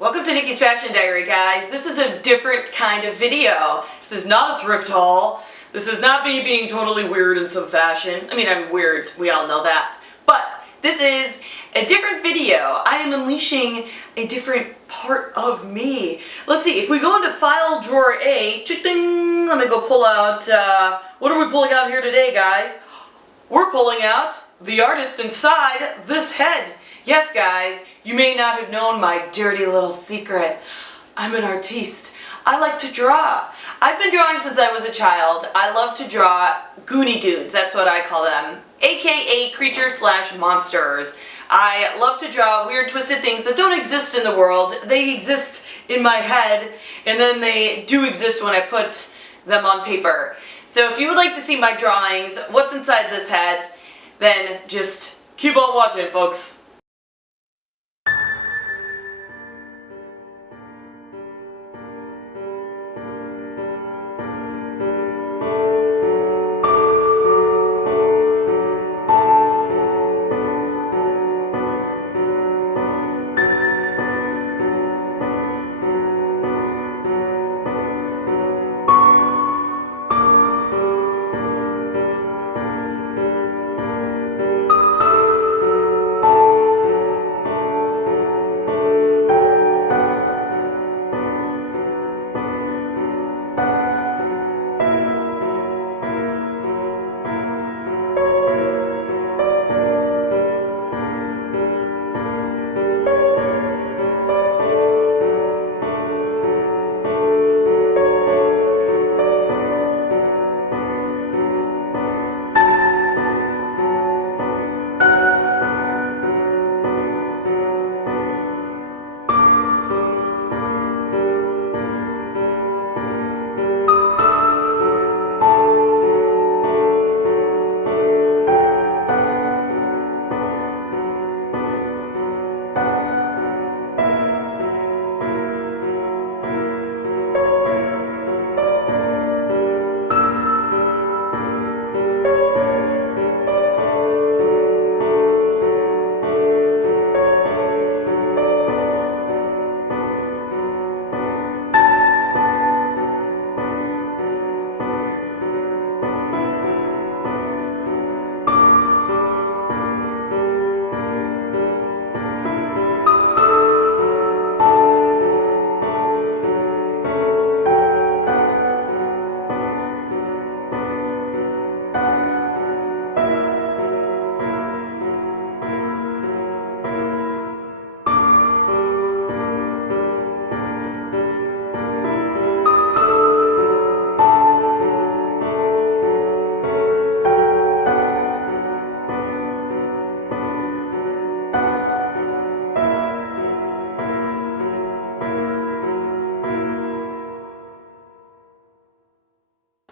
Welcome to Nikki's Fashion Diary, guys. This is a different kind of video. This is not a thrift haul. This is not me being totally weird in some fashion. I mean, I'm weird. We all know that. But this is a different video. I am unleashing a different part of me. Let's see. If we go into File Drawer A, ching, let me go pull out, what are we pulling out here today, guys? We're pulling out the artist inside this head. Yes, guys, you may not have known my dirty little secret. I'm an artiste. I like to draw. I've been drawing since I was a child. I love to draw Goonie dudes, that's what I call them, aka creatures/monsters. I love to draw weird, twisted things that don't exist in the world. They exist in my head, and then they do exist when I put them on paper. So if you would like to see my drawings, what's inside this head, then just keep on watching, folks.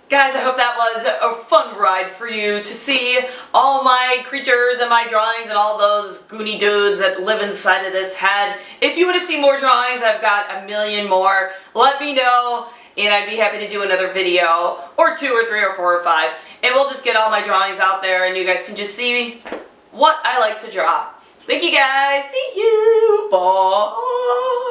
Guys, I hope that was a fun ride for you to see all my creatures and my drawings and all those Goonie dudes that live inside of this head. If you want to see more drawings, I've got a million more. Let me know and I'd be happy to do another video, or 2 or 3 or 4 or 5, and we'll just get all my drawings out there and you guys can just see what I like to draw. Thank you guys. See you. Bye.